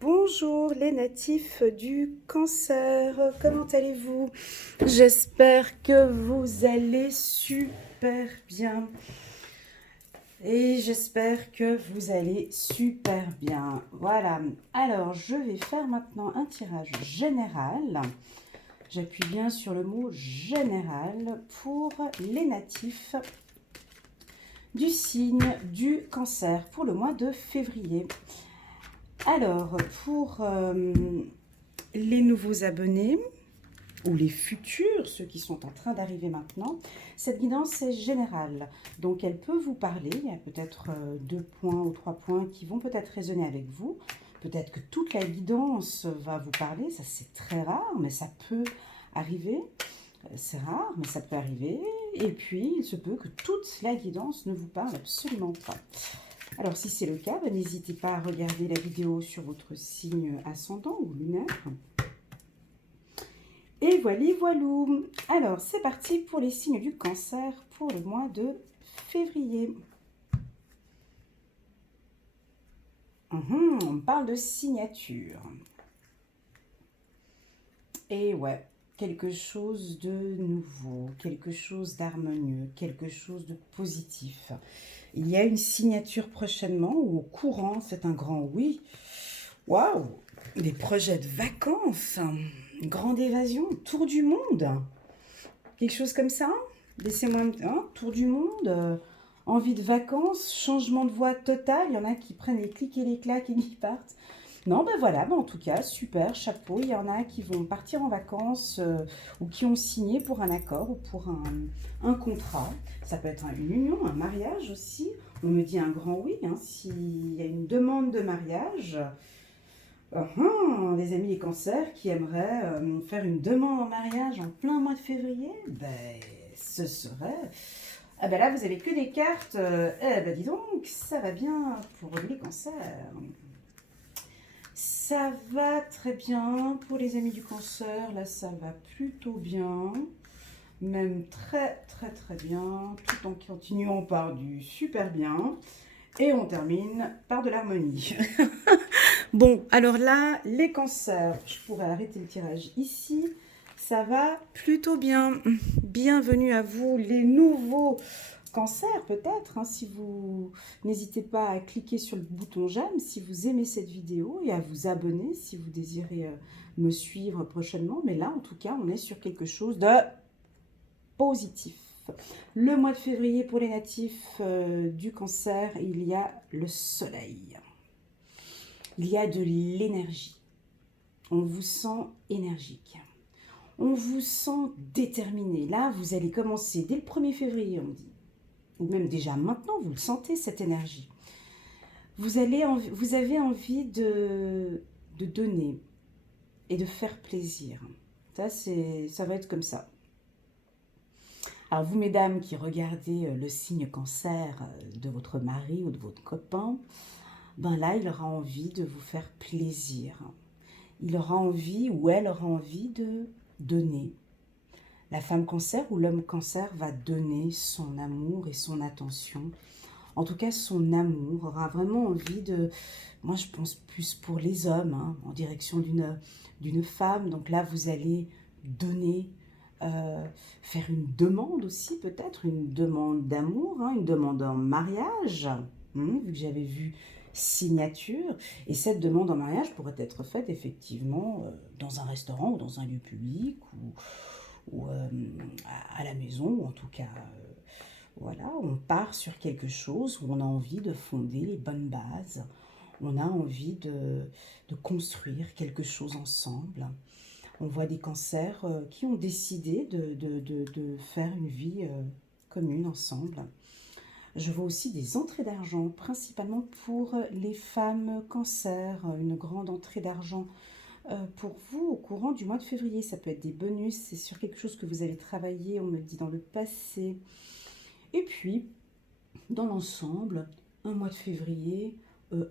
Bonjour les natifs du Cancer, comment allez-vous? J'espère que vous allez super bien et j'espère que vous allez super bien. Voilà, alors je vais faire maintenant un tirage général. J'appuie bien sur le mot général pour les natifs du signe du Cancer pour le mois de février. Alors, pour les nouveaux abonnés, ou les futurs, ceux qui sont en train d'arriver maintenant, cette guidance est générale. Donc, elle peut vous parler. Il y a peut-être 2 points ou 3 points qui vont peut-être résonner avec vous. Peut-être que toute la guidance va vous parler. Ça, c'est très rare, mais ça peut arriver. C'est rare, mais ça peut arriver. Et puis, il se peut que toute la guidance ne vous parle absolument pas. Alors, si c'est le cas, n'hésitez pas à regarder la vidéo sur votre signe ascendant ou lunaire. Et voilou. Alors, c'est parti pour les signes du Cancer pour le mois de février. On parle de signature. Et ouais, quelque chose de nouveau, quelque chose d'harmonieux, quelque chose de positif. Il y a une signature prochainement ou au courant, c'est un grand oui. Waouh! Des projets de vacances, une grande évasion, tour du monde, quelque chose comme ça. Laissez-moi tour du monde, envie de vacances, changement de voie total. Il y en a qui prennent les clics et les claques et qui partent. Non, ben voilà, en tout cas, super, chapeau. Il y en a qui vont partir en vacances ou qui ont signé pour un accord ou pour un contrat. Ça peut être une union, un mariage aussi. On me dit un grand oui, s'il y a une demande de mariage. Les amis les cancers qui aimeraient faire une demande en mariage en plein mois de février, ce serait... Ah ben là, vous avez que des cartes. Dis donc, ça va bien pour les cancers. Ça va très bien pour les amis du cancer. Là, ça va plutôt bien. Même très, très, très bien. Tout en continuant par du super bien. Et on termine par de l'harmonie. Bon, alors là, les cancers, je pourrais arrêter le tirage ici. Ça va plutôt bien. Bienvenue à vous, les nouveaux cancers, peut-être. Si vous n'hésitez pas à cliquer sur le bouton j'aime si vous aimez cette vidéo et à vous abonner si vous désirez me suivre prochainement. Mais là, en tout cas, on est sur quelque chose de positif. Le mois de février pour les natifs du cancer, il y a le soleil. Il y a de l'énergie. On vous sent énergique. On vous sent déterminé. Là, vous allez commencer dès le 1er février, on dit. Ou même déjà maintenant, vous le sentez, cette énergie. Vous avez envie de donner et de faire plaisir. Ça va être comme ça. Alors vous, mesdames, qui regardez le signe cancer de votre mari ou de votre copain, là, il aura envie de vous faire plaisir. Il aura envie ou elle aura envie de donner. La femme cancer ou l'homme cancer va donner son amour et son attention. En tout cas, son amour aura vraiment envie de... Moi, je pense plus pour les hommes, en direction d'une femme. Donc là, vous allez donner, faire une demande aussi, peut-être, une demande d'amour, une demande en mariage, vu que j'avais vu signature. Et cette demande en mariage pourrait être faite effectivement dans un restaurant ou dans un lieu public ou à la maison, ou en tout cas, voilà, on part sur quelque chose où on a envie de fonder les bonnes bases, on a envie de construire quelque chose ensemble. On voit des cancers qui ont décidé de faire une vie commune ensemble. Je vois aussi des entrées d'argent, principalement pour les femmes cancer, une grande entrée d'argent pour vous au courant du mois de février. Ça peut être des bonus, c'est sur quelque chose que vous avez travaillé, on me dit dans le passé. Et puis, dans l'ensemble, un mois de février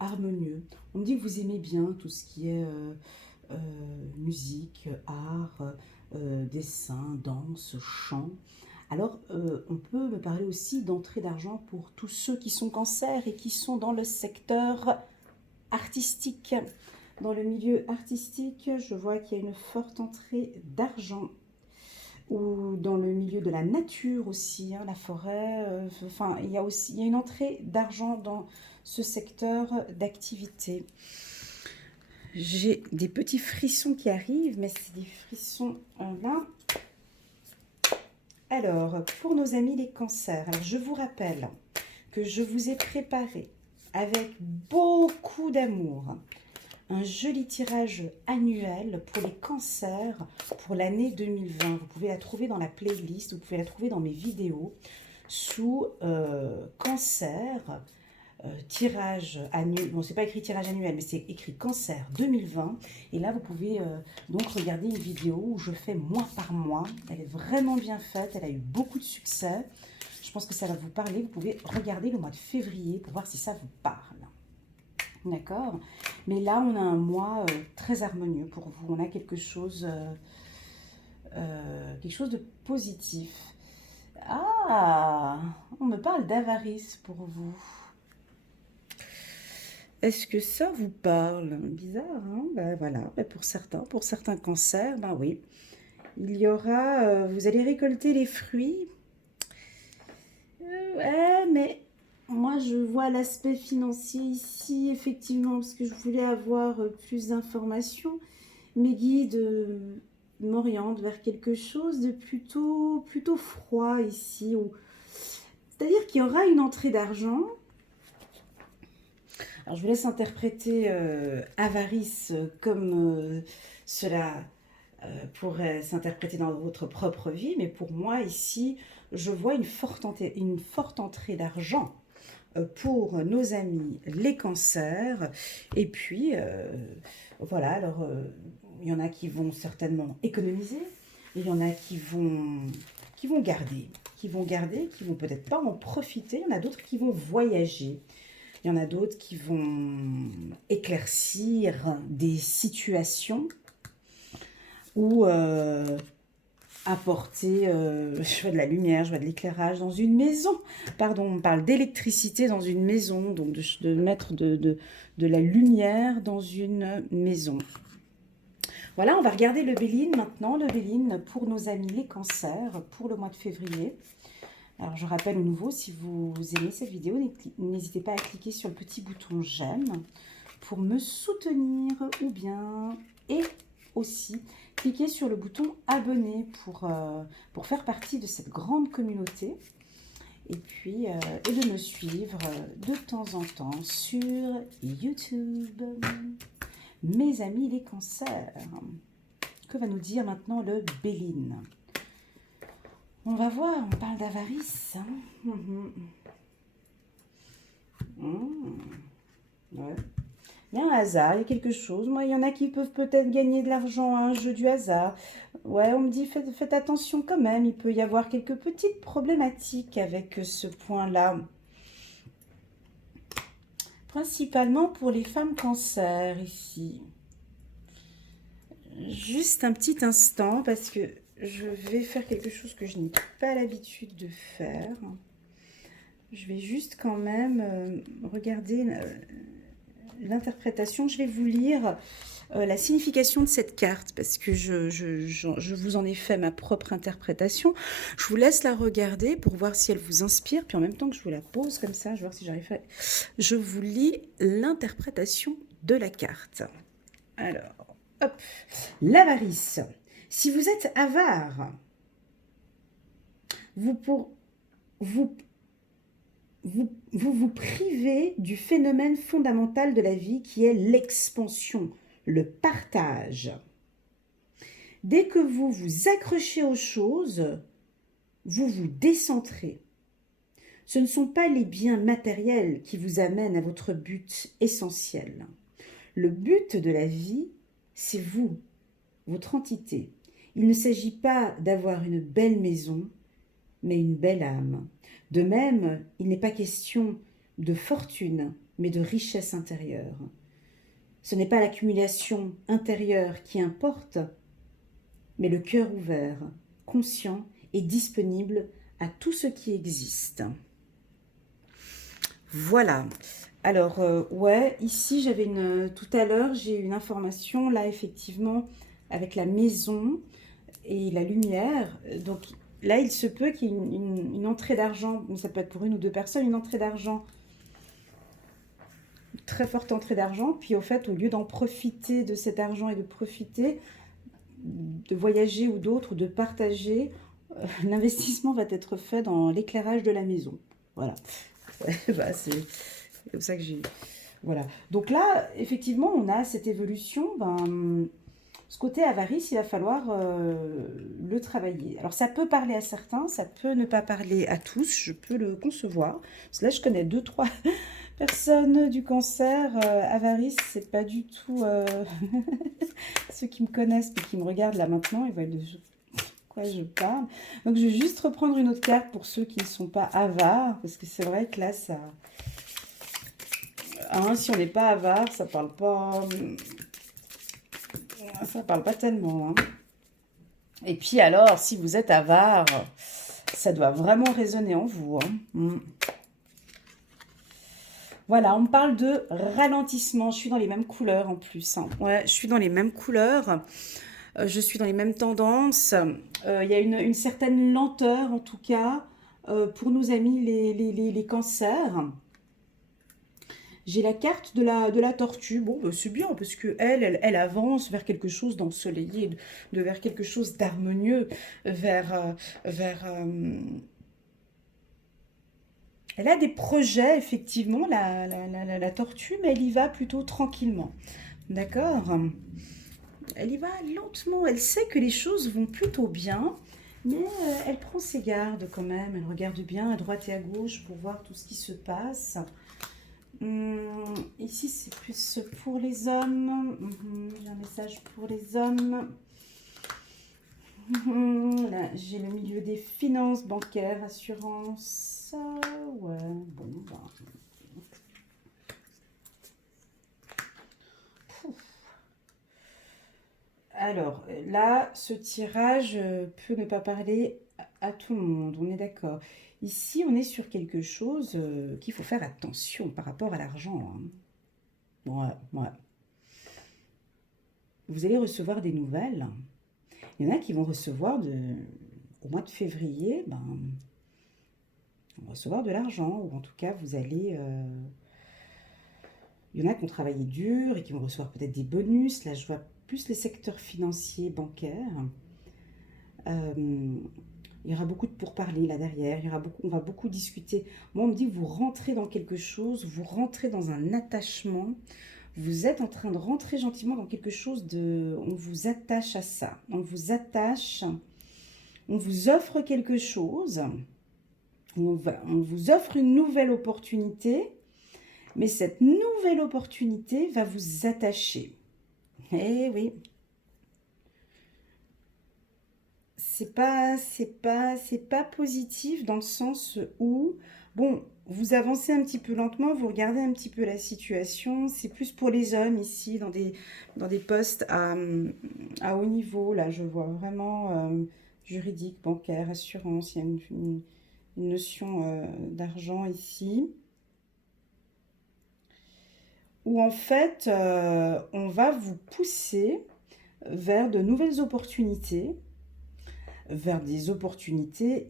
harmonieux. On me dit que vous aimez bien tout ce qui est musique, art, dessin, danse, chant. Alors, on peut me parler aussi d'entrée d'argent pour tous ceux qui sont cancer et qui sont dans le secteur artistique. Dans le milieu artistique, je vois qu'il y a une forte entrée d'argent. Ou dans le milieu de la nature aussi, hein, la forêt. Enfin, il y a aussi une entrée d'argent dans ce secteur d'activité. J'ai des petits frissons qui arrivent, mais c'est des frissons là. Alors, pour nos amis les cancers, alors je vous rappelle que je vous ai préparé avec beaucoup d'amour un joli tirage annuel pour les cancers pour l'année 2020. Vous pouvez la trouver dans la playlist, vous pouvez la trouver dans mes vidéos sous cancer, tirage annuel. Bon, c'est pas écrit tirage annuel, mais c'est écrit cancer 2020. Et là, vous pouvez donc regarder une vidéo où je fais mois par mois. Elle est vraiment bien faite, elle a eu beaucoup de succès. Je pense que ça va vous parler. Vous pouvez regarder le mois de février pour voir si ça vous parle. D'accord? Mais là, on a un mois très harmonieux pour vous. On a quelque chose de positif. Ah, on me parle d'avarice pour vous. Est-ce que ça vous parle? Bizarre, hein? Ben voilà, ben pour certains cancers, ben oui. Il y aura, vous allez récolter les fruits. Ouais, mais moi je vois l'aspect financier ici, effectivement, parce que je voulais avoir plus d'informations. Mes guides m'orientent vers quelque chose de plutôt froid ici. C'est-à-dire qu'il y aura une entrée d'argent. Alors, je vous laisse interpréter avarice comme cela pourrait s'interpréter dans votre propre vie, mais pour moi, ici, je vois une forte entrée d'argent pour nos amis les cancers. Et puis, voilà, alors, il y en a qui vont certainement économiser, il y en a qui vont garder, qui vont peut-être pas en profiter, il y en a d'autres qui vont voyager. Il y en a d'autres qui vont éclaircir des situations ou apporter, je vois de la lumière, je vois de l'éclairage dans une maison. Pardon, on parle d'électricité dans une maison, donc de mettre de la lumière dans une maison. Voilà, on va regarder le Béline maintenant. Le Béline pour nos amis les cancers pour le mois de février. Alors, je rappelle au nouveau, si vous aimez cette vidéo, n'hésitez pas à cliquer sur le petit bouton j'aime pour me soutenir ou bien, et aussi, cliquez sur le bouton abonner pour faire partie de cette grande communauté et puis et de me suivre de temps en temps sur YouTube. Mes amis les cancers, que va nous dire maintenant le Béline? On va voir, on parle d'avarice. Hein. Ouais. Il y a un hasard, il y a quelque chose. Moi, il y en a qui peuvent peut-être gagner de l'argent à un jeu du hasard. Ouais, on me dit, faites attention quand même. Il peut y avoir quelques petites problématiques avec ce point-là. Principalement pour les femmes cancer, ici. Juste un petit instant, parce que je vais faire quelque chose que je n'ai pas l'habitude de faire. Je vais juste quand même regarder l'interprétation. Je vais vous lire la signification de cette carte parce que je vous en ai fait ma propre interprétation. Je vous laisse la regarder pour voir si elle vous inspire. Puis en même temps que je vous la pose comme ça, je vais voir si j'arrive à... Je vous lis l'interprétation de la carte. Alors, hop, l'avarice. Si vous êtes avare, vous privez du phénomène fondamental de la vie qui est l'expansion, le partage. Dès que vous vous accrochez aux choses, vous vous décentrez. Ce ne sont pas les biens matériels qui vous amènent à votre but essentiel. Le but de la vie, c'est vous, votre entité. Il ne s'agit pas d'avoir une belle maison, mais une belle âme. De même, il n'est pas question de fortune, mais de richesse intérieure. Ce n'est pas l'accumulation intérieure qui importe, mais le cœur ouvert, conscient et disponible à tout ce qui existe. Voilà. Alors, ouais, ici, j'avais tout à l'heure, j'ai eu une information, là, effectivement, avec la maison et la lumière. Donc, là, il se peut qu'il y ait une entrée d'argent, bon, ça peut être pour une ou deux personnes, une entrée d'argent, une très forte entrée d'argent. Puis, au fait, au lieu d'en profiter de cet argent et de profiter, de voyager ou d'autres, ou de partager, l'investissement va être fait dans l'éclairage de la maison. Voilà. Bah, c'est comme ça que j'ai... Voilà. Donc là, effectivement, on a cette évolution. Ben, ce côté avarice, il va falloir le travailler. Alors, ça peut parler à certains, ça peut ne pas parler à tous. Je peux le concevoir. Parce que là, je connais deux, trois personnes du cancer. Avarice, c'est pas du tout ceux qui me connaissent et qui me regardent là maintenant. Ils voient de quoi je parle. Donc, je vais juste reprendre une autre carte pour ceux qui ne sont pas avares. Parce que c'est vrai que là, ça... Hein, si on n'est pas avare, ça parle pas tellement. Hein. Et puis alors, si vous êtes avare, ça doit vraiment résonner en vous. Hein. Voilà, on me parle de ralentissement. Je suis dans les mêmes couleurs en plus. Hein. Ouais, je suis dans les mêmes couleurs. Je suis dans les mêmes tendances. Il y a une certaine lenteur, en tout cas, pour nos amis les cancers. J'ai la carte de la tortue. Bon, bah, c'est bien parce que elle avance vers quelque chose d'ensoleillé, vers quelque chose d'harmonieux, vers. Elle a des projets, effectivement, la tortue, mais elle y va plutôt tranquillement. D'accord? Elle y va lentement. Elle sait que les choses vont plutôt bien, mais elle prend ses gardes quand même. Elle regarde bien à droite et à gauche pour voir tout ce qui se passe. Ici, c'est plus pour les hommes. J'ai un message pour les hommes. Là, j'ai le milieu des finances, bancaires, assurance. Ouais, bon, bah. Alors, là, ce tirage peut ne pas parler à tout le monde, on est d'accord. Ici, on est sur quelque chose qu'il faut faire attention par rapport à l'argent. Hein. Ouais, ouais. Vous allez recevoir des nouvelles. Il y en a qui vont recevoir au mois de février, ben, vont recevoir de l'argent, ou en tout cas, vous allez... il y en a qui ont travaillé dur et qui vont recevoir peut-être des bonus. Là, je vois plus les secteurs financiers, bancaires. Il y aura beaucoup de pourparlers là derrière. On va beaucoup discuter. Moi, on me dit que vous rentrez dans quelque chose, vous rentrez dans un attachement. Vous êtes en train de rentrer gentiment dans quelque chose de... On vous attache à ça. On vous attache. On vous offre quelque chose. On vous offre une nouvelle opportunité. Mais cette nouvelle opportunité va vous attacher. Eh oui. C'est pas positif dans le sens où, bon, vous avancez un petit peu lentement, vous regardez un petit peu la situation. C'est plus pour les hommes ici, dans des postes à haut niveau. Là, je vois vraiment juridique, bancaire, assurance. Il y a une notion d'argent ici. Où en fait, on va vous pousser vers de nouvelles opportunités, vers des opportunités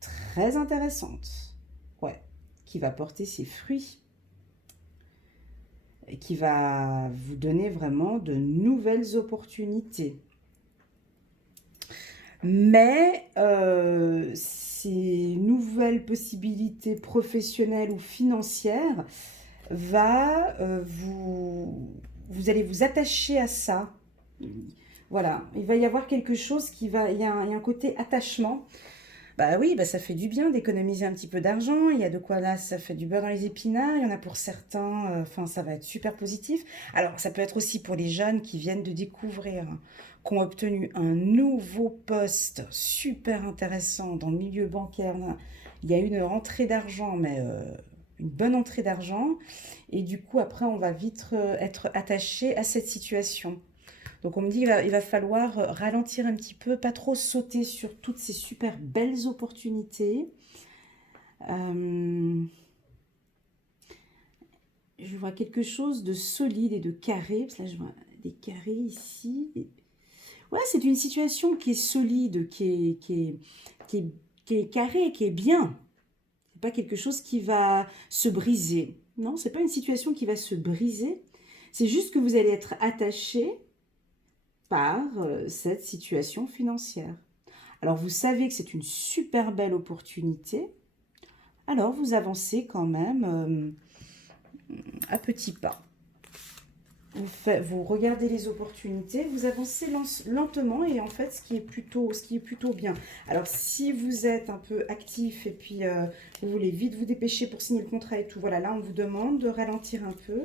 très intéressantes, ouais, qui va porter ses fruits et qui va vous donner vraiment de nouvelles opportunités. Mais ces nouvelles possibilités professionnelles ou financières vous allez vous attacher à ça. Voilà, il va y avoir quelque chose il y a un côté attachement. Bah oui, bah ça fait du bien d'économiser un petit peu d'argent. Il y a de quoi là, ça fait du beurre dans les épinards. Il y en a pour certains, enfin ça va être super positif. Alors ça peut être aussi pour les jeunes qui viennent de découvrir, qui ont obtenu un nouveau poste super intéressant dans le milieu bancaire. Il y a une rentrée d'argent, mais une bonne entrée d'argent. Et du coup, après, on va vite être attaché à cette situation. Donc on me dit il va falloir ralentir un petit peu, pas trop sauter sur toutes ces super belles opportunités. Euh, je vois quelque chose de solide et de carré. Parce que là, je vois des carrés ici. Ouais, c'est une situation qui est solide, qui est, qui est carrée, qui est bien. C'est pas quelque chose qui va se briser. Non, c'est pas une situation qui va se briser. C'est juste que vous allez être attaché par cette situation financière. Alors vous savez que c'est une super belle opportunité. Alors vous avancez quand même à petits pas. Vous regardez les opportunités, vous avancez lentement et en fait ce qui est plutôt bien. Alors si vous êtes un peu actif et puis vous voulez vite vous dépêcher pour signer le contrat et tout, voilà, là on vous demande de ralentir un peu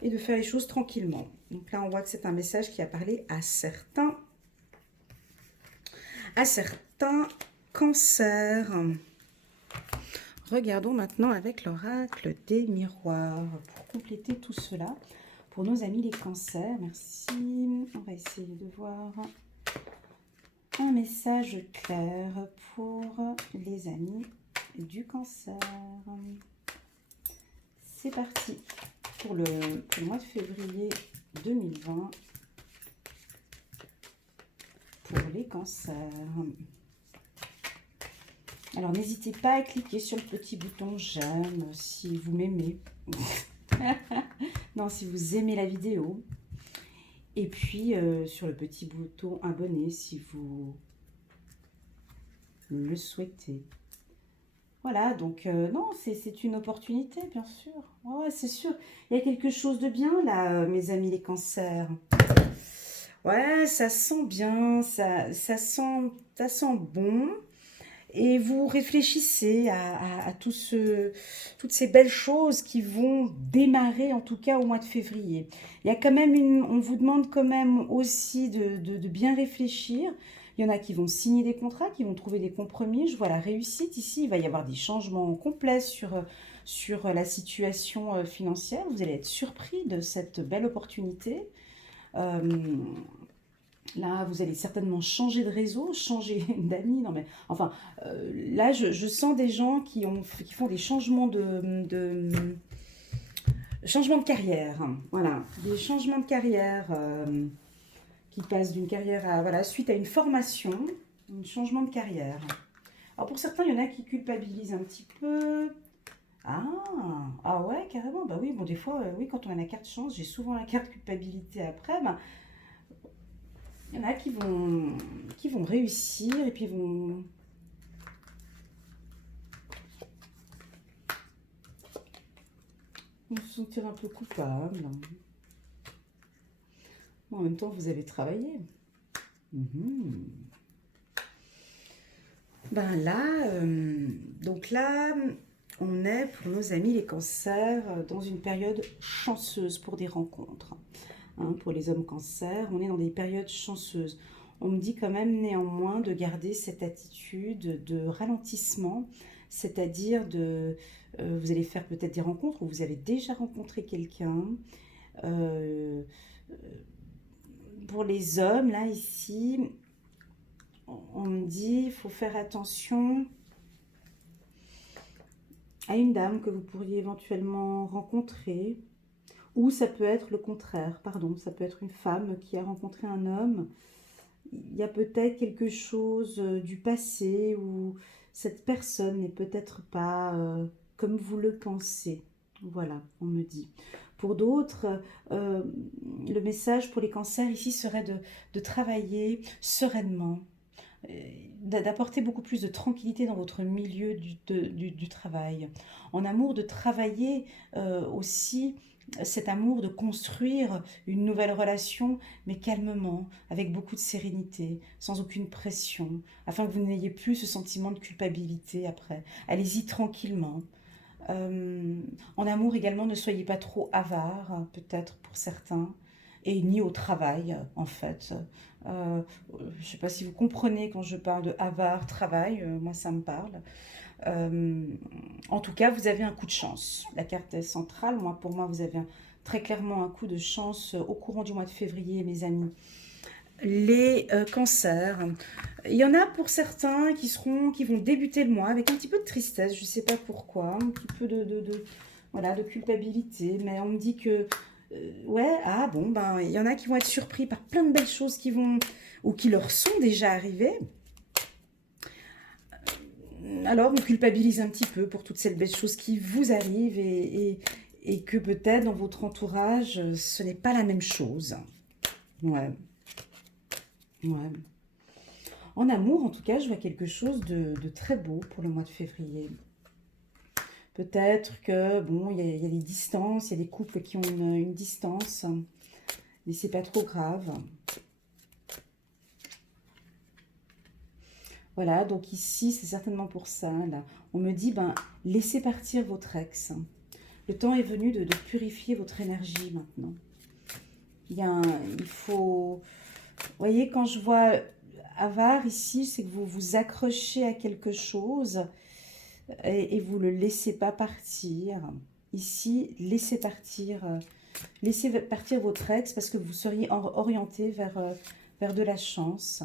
et de faire les choses tranquillement. Donc là on voit que c'est un message qui a parlé à certains cancers. Regardons maintenant avec l'oracle des miroirs pour compléter tout cela. Pour nos amis les cancers, merci. On va essayer de voir un message clair pour les amis du cancer. C'est parti pour le mois de février 2020 pour les cancers. Alors n'hésitez pas à cliquer sur le petit bouton j'aime si vous m'aimez. Non, si vous aimez la vidéo. Et puis sur le petit bouton abonner si vous le souhaitez. Voilà, donc non, c'est une opportunité, bien sûr. Ouais, c'est sûr. Il y a quelque chose de bien là, mes amis les cancers. Ouais, ça sent bien, ça sent bon. Et vous réfléchissez à toutes ces belles choses qui vont démarrer, en tout cas au mois de février. Il y a quand même on vous demande quand même aussi de bien réfléchir. Il y en a qui vont signer des contrats, qui vont trouver des compromis. Je vois la réussite ici. Il va y avoir des changements complets sur la situation financière. Vous allez être surpris de cette belle opportunité. Là, vous allez certainement changer de réseau, changer d'amis. Non, mais enfin, là, je sens des gens qui font des changements changements de carrière. Voilà, des changements de carrière qui passent d'une carrière à voilà suite à une formation, un changement de carrière. Alors pour certains, il y en a qui culpabilisent un petit peu. Ah ouais, carrément. Bah oui, bon des fois, oui, quand on a la carte chance, j'ai souvent la carte culpabilité après. Ben, il y en a qui vont réussir et puis vont se sentir un peu coupables. Bon, en même temps, vous avez travaillé. Ben là, donc là, on est pour nos amis les cancers dans une période chanceuse pour des rencontres. Hein, pour les hommes cancers, on est dans des périodes chanceuses. On me dit quand même néanmoins de garder cette attitude de ralentissement, c'est-à-dire vous allez faire peut-être des rencontres où vous avez déjà rencontré quelqu'un. Euh, pour les hommes, là, ici, on me dit il faut faire attention à une dame que vous pourriez éventuellement rencontrer. Ou ça peut être le contraire, pardon, ça peut être une femme qui a rencontré un homme. Il y a peut-être quelque chose du passé où cette personne n'est peut-être pas comme vous le pensez. Voilà, on me dit. Pour d'autres, le message pour les cancers ici serait de travailler sereinement, d'apporter beaucoup plus de tranquillité dans votre milieu du travail. En amour, de travailler aussi cet amour, de construire une nouvelle relation, mais calmement, avec beaucoup de sérénité, sans aucune pression, afin que vous n'ayez plus ce sentiment de culpabilité après. Allez-y tranquillement. En amour également, ne soyez pas trop avare, peut-être pour certains, et ni au travail, en fait. Euh, je ne sais pas si vous comprenez quand je parle de avare, travail, moi ça me parle. Euh, En tout cas, vous avez un coup de chance. La carte est centrale, pour moi, vous avez très clairement un coup de chance au courant du mois de février, mes amis. Les cancers. Il y en a pour certains qui vont débuter le mois avec un petit peu de tristesse, je ne sais pas pourquoi, un petit peu voilà, de culpabilité. Mais on me dit que, ouais, ah bon, ben, il y en a qui vont être surpris par plein de belles choses qui vont, ou qui leur sont déjà arrivées. Alors, on culpabilise un petit peu pour toutes ces belles choses qui vous arrivent et que peut-être dans votre entourage, ce n'est pas la même chose. Ouais, ouais. En amour, en tout cas, je vois quelque chose de très beau pour le mois de février. Peut-être que, bon, il y a des distances, il y a des couples qui ont une distance, mais c'est pas trop grave. Voilà, donc ici, c'est certainement pour ça, là. On me dit, ben, laissez partir votre ex. Le temps est venu de purifier votre énergie maintenant. Il faut... Vous voyez, quand je vois avare ici, c'est que vous vous accrochez à quelque chose et vous ne le laissez pas partir. Ici, laissez partir votre ex parce que vous seriez orienté vers de la chance.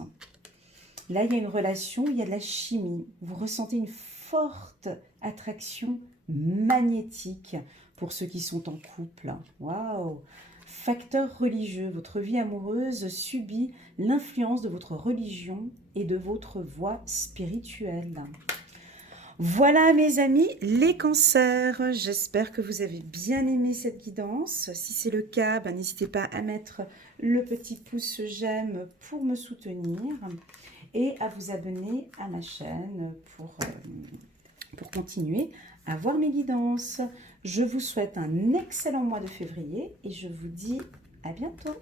Là, il y a une relation, il y a de la chimie. Vous ressentez une forte attraction magnétique pour ceux qui sont en couple. Waouh! Facteur religieux, votre vie amoureuse subit l'influence de votre religion et de votre voie spirituelle. Voilà mes amis, les cancers, j'espère que vous avez bien aimé cette guidance. Si c'est le cas, ben, n'hésitez pas à mettre le petit pouce j'aime pour me soutenir et à vous abonner à ma chaîne pour continuer à voir mes guidances. Je vous souhaite un excellent mois de février et je vous dis à bientôt.